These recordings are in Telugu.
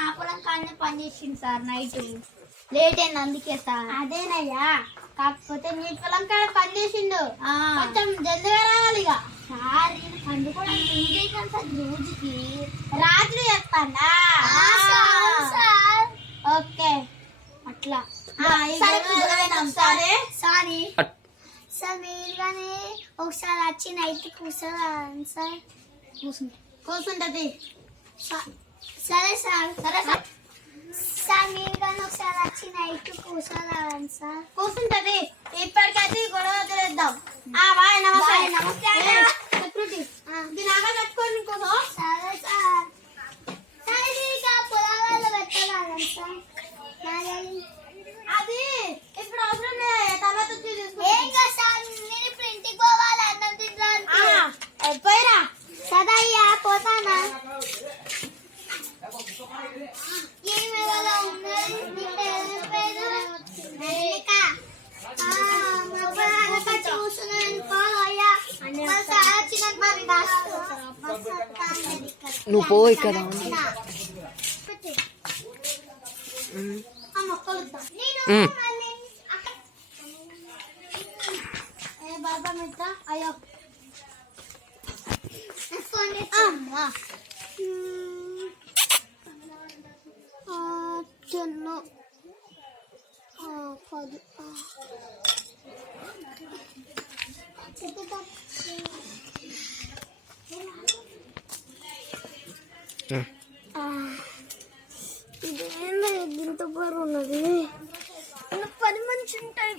నా పొలం కానీ పని చేసింది సార్ నైట్ లేట్ అయింది అందుకే సార్. అదేనయ్యా, కాకపోతే నీ పొలం కాడ పని చేసిండు, కొంచెం జల్దిగా రావాలి. ఇక సార్ పండుకోవడానికి సార్ రోజుకి రాత్రి చేస్తాడా? ఓకే, అట్లా సరే సారీ సార్. మీరు కానీ ఒకసారి వచ్చి నైట్ కూర్చోరా సార్. కూర్చుంటది. సరే సార్. సరే సార్. సార్ మీరు కానీ ఒకసారి వచ్చి నైట్ కూర్చోరా సార్. కూర్చుంటది. ఇప్పటికైతే గొడవ వదిలేద్దాం. బాయ్, నమస్తే. నమస్తే. సెక్యూరిటీ దీని పెట్టుకోండి కోసం. సరే సార్. సరే ఇంకా పొలాలలో పెట్టగలం సార్. అది ఇప్పుడు అవసరం లేదు, తర్వాత వచ్చి ఏం కాదు సార్, నేను ఇప్పుడు ఇంటికి పోవాలి అన్నం తినడానికి. పోయిరా. సదయ్యా పోతానా. ఏమి నువ్వు పో ఇక్కడ. బాబా మిత్ర అయ్యో చెన్ను 10 ఇదేందో ఇంత బరువు ఉన్నది. 10 మంచి ఉంటాయి.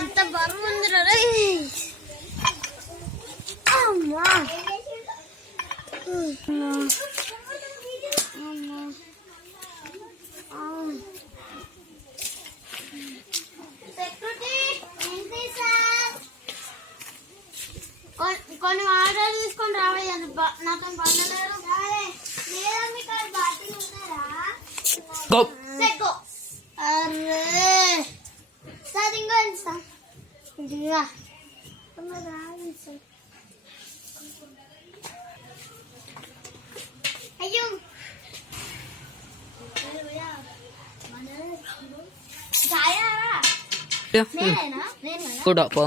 ఎంత బరువు ఉంది రే. అమ్మా కొన్ని ఆర్డర్ తీసుకొని రావాలి. నాతో పండలేరు. అరే సార్ ఇంకోండి సార్. ఇదిగా అయ్యో కూడా పో.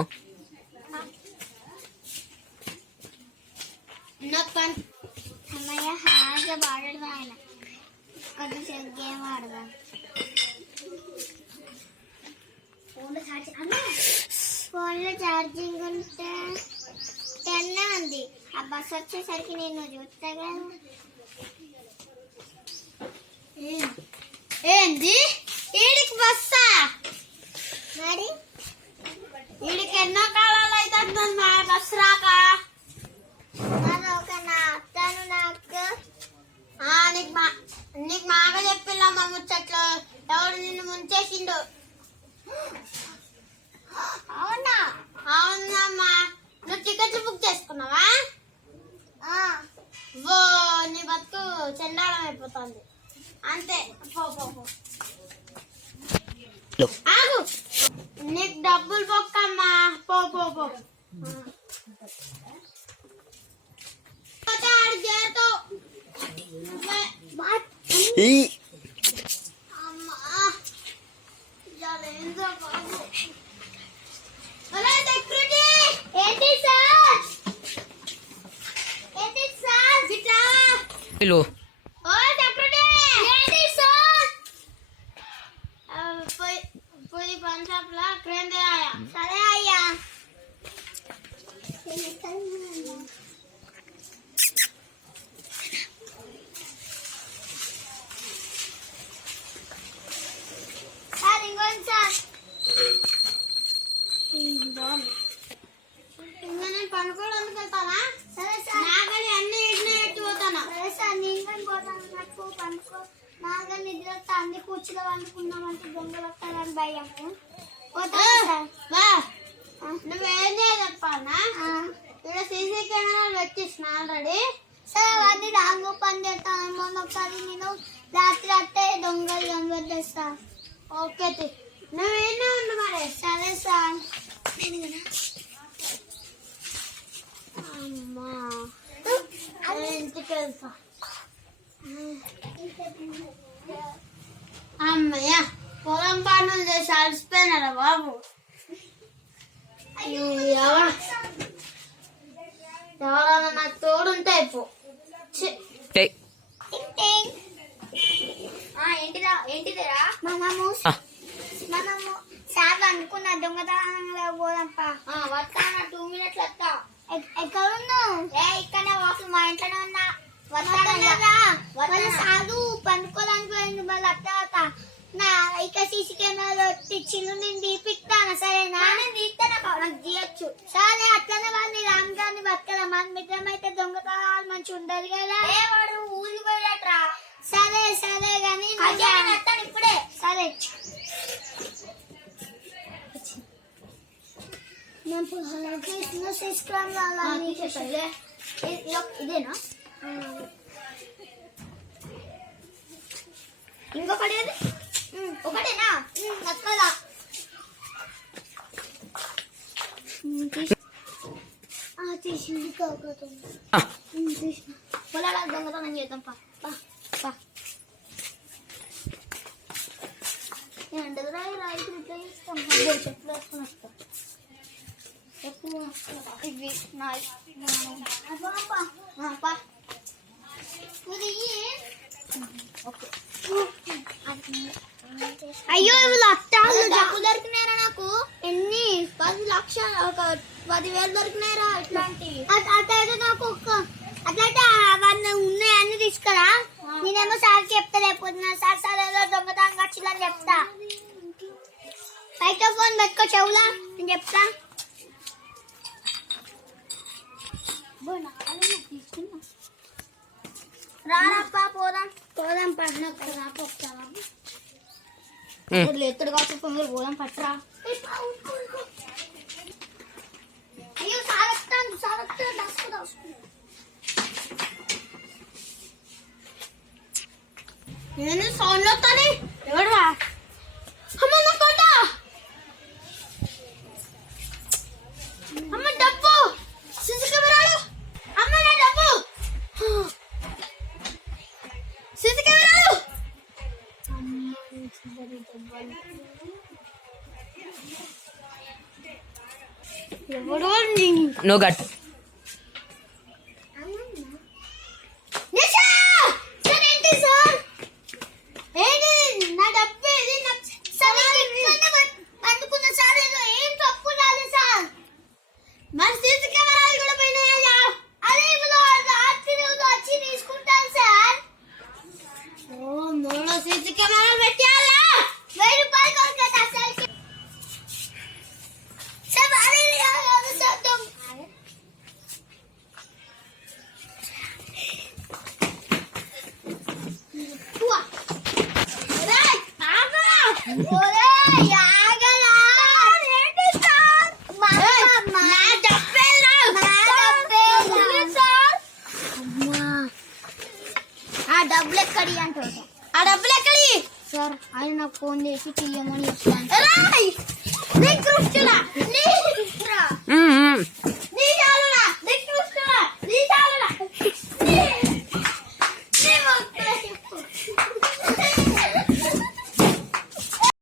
అమ్మయ్య హాయిగా ఆడడం ఆయన కొంచెం గేమ్ ఆడదాం. ఫోన్లో ఛార్జింగ్ ఉంటే 10 ఉంది. ఆ బస్ వచ్చేసరికి నేను చూస్తా కదా. ఏంది ఈడికి బస్సా? మరి ఈడికి ఎన్నో కాలాలు అవుతుంది మా బస్సు రాక. ఒక నా అత్తను నాకు నీకు మాగా చెప్పిల్లా మా ముచ్చట్లు. ఎవడు నిన్ను ముంచేసిండు? అవునా? అవునమ్మా. నువ్వు టికెట్లు బుక్ చేసుకున్నావా? ఓ నీ బతుకు చెండాలం అయిపోతుంది అంతే. పో పో పో. ఆగు, నీకు డబ్బులు బొక్కమ్మా. పో పో పో. హలో पूरी पंचापला ट्रेन दे आया. సరే అయ్యా. సార్ ఇంకోండి సార్. ఇంకా నేను పనుకోవడానికి వెళ్తానా? సరే సార్. నాగలి అన్ని ఇడ్నే ఎట్టి పోతానా? సరే సార్ నేను కానీ పోతాను. నాకు పనుకో నాగా నిద్ర వస్తే అన్ని కూర్చులో వండుకున్నామంటే దొంగలు వస్తారని భయము. పోతాను సార్. నువ్వేం చేయగలపానా? ఇక్కడ సీసీ కెమెరాలు పెట్టిసిన ఆల్రెడీ. సార్ అవన్నీ రాంగు పని చేస్తామేమో మొన్న ఒకసారి నేను రాత్రి అట్టే దొంగలు కనబడ్డా. ఓకే నువ్వేనా ఉండు మరి. సరే సార్. అమ్మా ఇంటికి వెళ్తా. అమ్మయ్య పొలం పనులు చేసి అలసిపోయినారా బాబు. ఎవరైనా నాకు తోడుంటే అయిపో. ఏయ్, ఏంటిదిరా? మనము సార్ అనుకున్న దొంగతనంలో పోదాంపా. వస్తానా 2 minutes వస్తా. ఎక్కడ ఉన్నావు? ఇక్కడనే వాకింగ్ మా ఇంట్లోనే ఉన్నా. వాళ్ళ సాధు పండుకోవడానికి పోయింది. మళ్ళీ అత్త నా ఇక సీసీ కెమెరాలో చిల్లు నేను తీపిస్తాను. సరేనా? నాకు తీయచ్చు. సరే అట్లనే వాళ్ళని రామ్ గారిని బతకదా. మన మిత్రం అయితే దొంగతనాలు మంచి ఉండదు కదా. వాడు ఊరికి పోయాట్రా. సరే సరే గాని వస్తాను ఇప్పుడే. సరే ఇదేనా ఇంకొకటి ఏది? ఒకటేనా? తక్కువ తీసింది కాకపోతుంది. ఆ, పొలాల దొంగతనం చేద్దాం. పా ఏంటదిరా రైతు ఇట్లా చేస్తాం. చెట్లు వేసుకొని వస్తాం. ఇవి అయ్యో ఇవి లక్షలు డబ్బులు దొరికినారా నాకు? ఎన్ని? 10 లక్షలు, ఒక 10,000 దొరికినారా ఇట్లాంటివి. అట్లయితే నాకు అట్లయితే అవన్నీ ఉన్నాయన్నీ తీసుకురా. నేనేమో సార్ చెప్తా లేకపోతున్నా. సార్ సార్ ఏదో దొంగతనం ఖర్చులని చెప్తా. బయట ఫోన్ పెట్టుకో చెవులా, నేను చెప్తా. రారప్పా పోదాం. పడినొక్క రాకొస్తావా? ఎత్తుడు కాకపోతే మీరు పోదాం పట్టరా. అయ్యో సార్ వస్తాను. సార్ వస్తాను. దాచుకో. నేను సౌండ్ వస్తాను. ఎవడువా? అమ్మ నా కోట. అమ్మ డబ్బు. సీసీ కెమెరాలు. అమ్మ నా డబ్బు. సీసీ కెమెరాలు. ఎవడో నువ్వు గట్ డబ్బులు ఎక్కడి అంటారు. ఆ డబ్బులు ఎక్కడి సార్? ఆయన నాకు ఫోన్ చేసి తీయమని చెప్తాను.